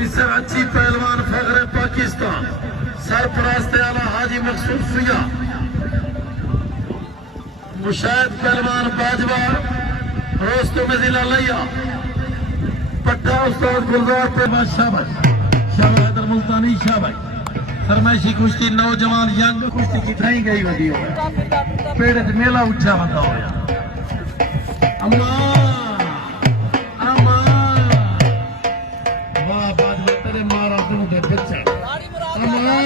इससे अच्छी पहलवान फखरे पाकिस्तान सरपरस्त आला हाजी मकसूद सुया, मुशाहिद पहलवान बाजवा रोस्तों में जिला लिया, पट्टा उस्ताद गुलजार पहलवान शाबाश शाबाश हैदर मुल्तानी शाबाश। फरमाइशी कुश्ती नौजवान यंग कुश्ती जिताई गई वधी हो पेड़ च मेला उठा बंदा होया। अम्मा अम्मा वाह बाजवा तेरे मारा तू दे बच्चा अम्मा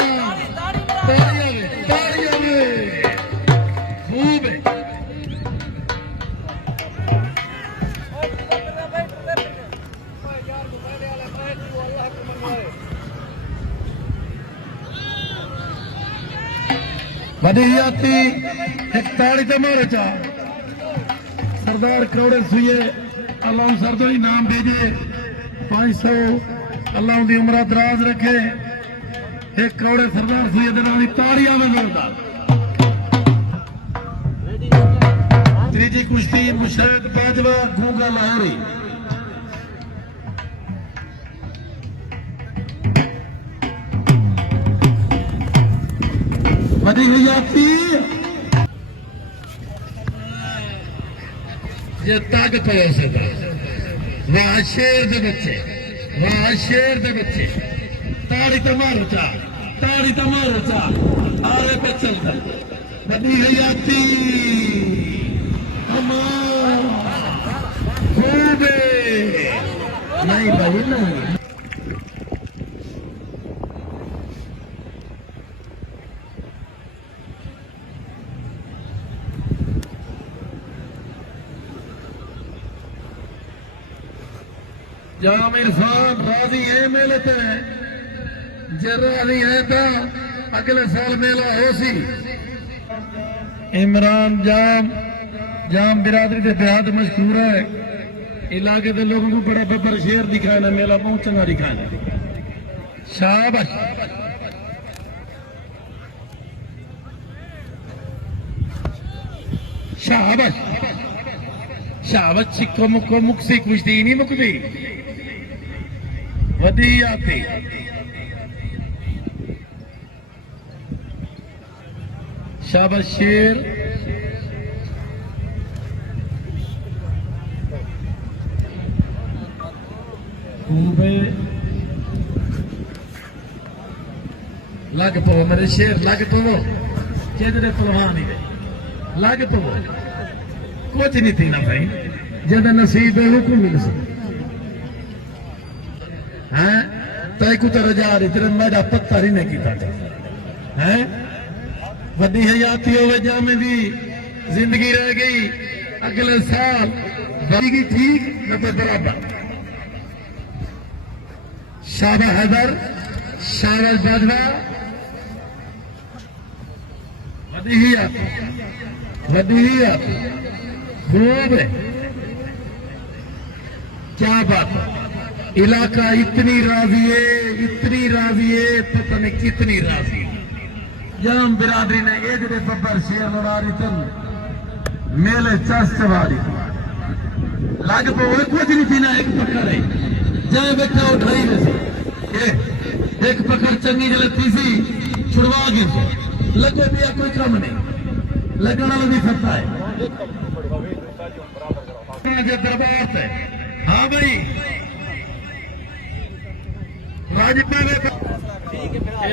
ताड़ियां वे खूब है। वधियाती एक ताड़ी तो मारो चा सरदार करोड़े सुइए अल्लाह सरदो इनाम भेजे 500 अल्लाह की उम्र दराज रखे। एक करोड़े सरदार सुइए दिनाली ताड़ियां में जोरदार। त्रीजी कुश्ती मुशाहिद बाजवा गूंगा लाहौरी। वधी हुई आपकी ये ताकत है उसे वहां शेर दे बच्चे वहां शेर दे बच्चे ताड़ी तो मारो चा ताड़ी तो मारो चा आरे पे चलता वधी हुई आपकी खूब नहीं भाई नहीं। जाम इरफान राजी है मेले ते जे राजी है तो अगले साल मेला हो सी। इमरान जाम जाम बिरादरी के बेहद मशहूर है इलाके के लोगों को बड़ा बब्बर शेर दिखाना मेला पहुंचना दिखाना शाबाश। शाबाश शाबाश चिक्को मुक्को मुक्सी कुश्ती नहीं मुकती वधी आती। शाबाश शेर लग पो मेरे शेर लग पो जेदे पहलवान ही लग पो कुछ नहीं थी ना भाई जब नसीब है हुक्म मिल है तय को तो रजा रही तेरे मेरा पत्ता ही नहीं किया है। वधी हयाती हो जामे दी जिंदगी रह गई अगले साल बनेगी ठीक न तो बराबर। शाबाश हैदर शाबाश बाजवा वधी आती खूब है। क्या बात इलाका इतनी राजी है पता नहीं कितनी राजी है। जाम बिरादरी ने ये जरे बब्बर शेर लड़ारी तन मेले चवारी लग पो कुछ नहीं थी ना एक पकड़ है जय बेटा उठाई वैसे एक पकड़ चंगी जलती सी छुड़वा गिर लगे भी कोई कम नहीं लगने वाला भी सकता है दरबार से। हाँ भाई राजपा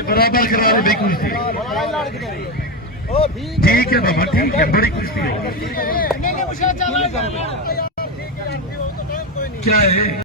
बराबर करा रहे भाई कुश्ती ठीक है बाबा ठीक है बड़ी कुश्ती है क्या है।